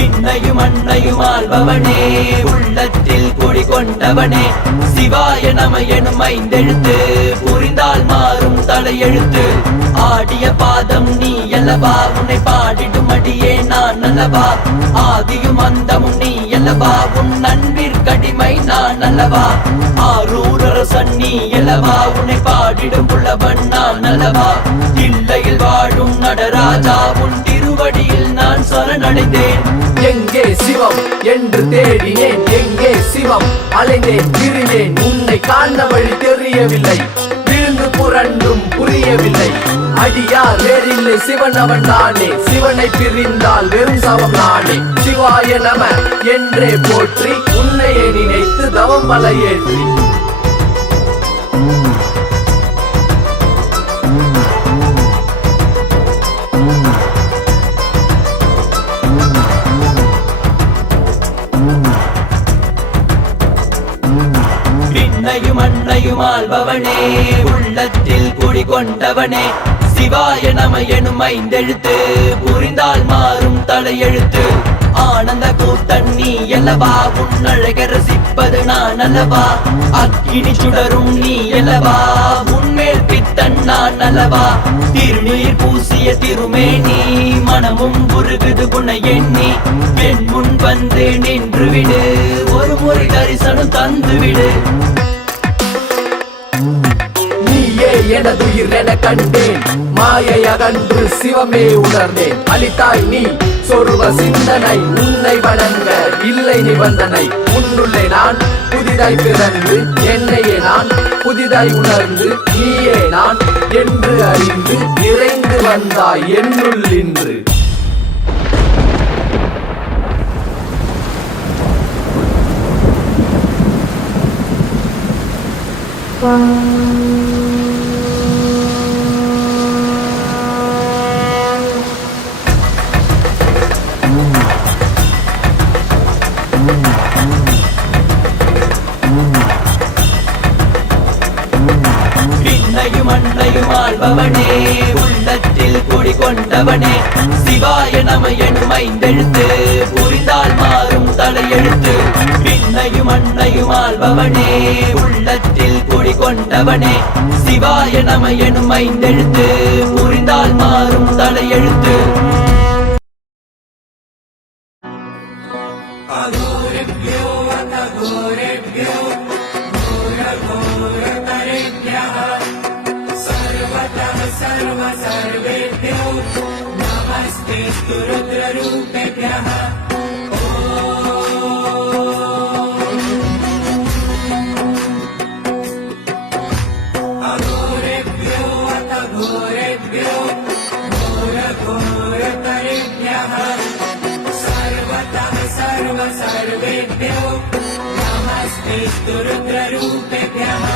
விண்ணையும் அண்ணையும் ஆள்பவனே உள்ளத்தில் குடிகொண்டவனே சிவாய நம எனும் ஐந்தெழுத்து புரிந்தால் மாறும் தலையெழுத்து ஆடிய பாதம் நீ அல்லவா உன்னை பாடிடும் அடியே நான் அல்லவா ஆதியும் அந்தமும் நீ அல்லவா உன் அன்பிற்கடிமை நான் அல்லவா ஆரூரரசன் நீ அல்லவா உன்னை பாடிடும் புலவன் நான் அல்லவா இல்லையில் வாழும் நடராஜா உன் திருவடியில் நான் சரணடைந்தேன். எங்கே சிவம் என்று தேடினேன், எங்கே சிவம் அலைந்தேன் திரிந்தேன், உன்னை காண வழி தெரியவில்லை, விழுந்து புரண்டும் புரியவில்லை. அடியார் வேறில்லை சிவன் அவன் நானே, சிவனை பிரிந்தால் வெறும் சவம் நானே. சிவாய நம என்றே போற்றி உன்னையே நினைத்து தவம் பல ஏற்றி. விண்ணையும் அண்ணையும் ஆள்பவனே உள்ளத்தில் குடிகொண்டவனே சிவாய நம எனும் ஐந்தெழுத்து புரிந்தால் மாறும் தலையெழுத்து ஆனந்த கூத்தன் நீ அல்லவா உன் அழக ரசிப்பது நான் அல்லவா அக்கினி சுடரும் நீ அல்லவா உன்மேல் பித்தன் நான் அல்லவா திருநீர் பூசிய திருமேனி மனமும் உருகுது குண எண்ணி என் முன் வந்து நின்று விடு ஒரு முறை தரிசனம் தந்து விடு. எனதுயிர் என கண்டேன் மாயை அகன்று சிவமே உணர்ந்தேன். அளித்தாய் நீ சொருவ சிந்தனை உன்னை வணங்க இல்லை நிபந்தனை. உன்னுள்ளே நான் புதிதாய் பிறந்து என்னையே நான் புதிதாய் உணர்ந்து நீயே நான் என்று அறிந்து நிறைந்து வந்தாய் என்னுள் இன்று. விண்ணையும் அண்ணையும் ஆள்பவனே உள்ளத்தில் குடிகொண்டவனே சிவாய நம எனும் ஐந்தெழுத்து புரிந்தால் மாறும் தலையெழுத்து. விண்ணையும் அண்ணையும் ஆள்பவனே உள்ளத்தில் குடிகொண்டவனே சிவாய நம எனும் ஐந்தெழுத்து புரிந்தால் மாறும் தலையெழுத்து. सर्वेभ्यो नमस्तेऽस्तु रुद्ररूपेभ्यः. अघोरेभ्यो अथ घोरेभ्यो घोरघोरतरेभ्यः सर्वतः सर्वेभ्यो नमस्तेऽस्तु रुद्ररूपेभ्यः.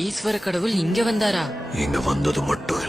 ஈஸ்வர கடவுள் இங்க வந்தாரா? இங்க வந்தது மட்டும்